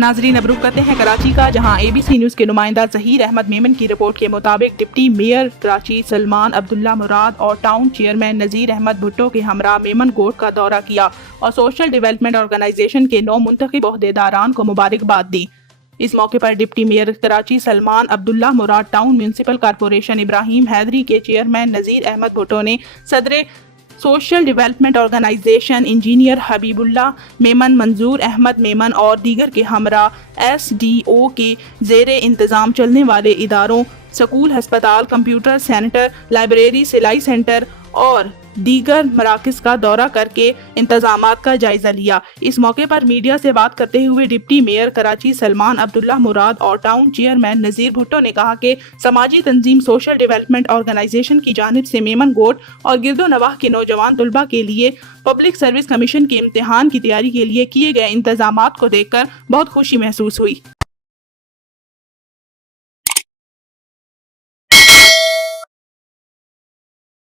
ناظرین اب رخ کرتے ہیں کراچی کا، جہاں اے بی سی نیوز کے نمائندہ ظہیر احمد میمن کی رپورٹ کے مطابق ڈپٹی میئر کراچی سلمان، عبداللہ مراد اور ٹاؤن چیئرمین نذیر احمد بھٹو کے ہمراہ میمن گوٹھ کا دورہ کیا اور سوشل ڈیولپمنٹ آرگنائزیشن کے 9 منتخب عہدیداران کو مبارکباد دی۔ اس موقع پر ڈپٹی میئر کراچی سلمان، عبداللہ مراد، ٹاؤن میونسپل کارپوریشن ابراہیم حیدری کے چیئرمین نذیر احمد بھٹو نے صدر سوشل ڈیولپمنٹ آرگنائزیشن انجینئر حبیب اللہ میمن، منظور احمد میمن اور دیگر کے ہمراہ ایس ڈی او کے زیر انتظام چلنے والے اداروں، سکول، ہسپتال، کمپیوٹر سینٹر، لائبریری، سلائی سینٹر اور دیگر مراکز کا دورہ کر کے انتظامات کا جائزہ لیا۔ اس موقع پر میڈیا سے بات کرتے ہوئے ڈپٹی میئر کراچی سلمان، عبداللہ مراد اور ٹاؤن چیئرمین نذیر بھٹو نے کہا کہ سماجی تنظیم سوشل ڈیولپمنٹ آرگنائزیشن کی جانب سے میمن گوٹھ اور گرد و نواح کے نوجوان طلباء کے لیے پبلک سروس کمیشن کے امتحان کی تیاری کے لیے کیے گئے انتظامات کو دیکھ کر بہت خوشی محسوس ہوئی۔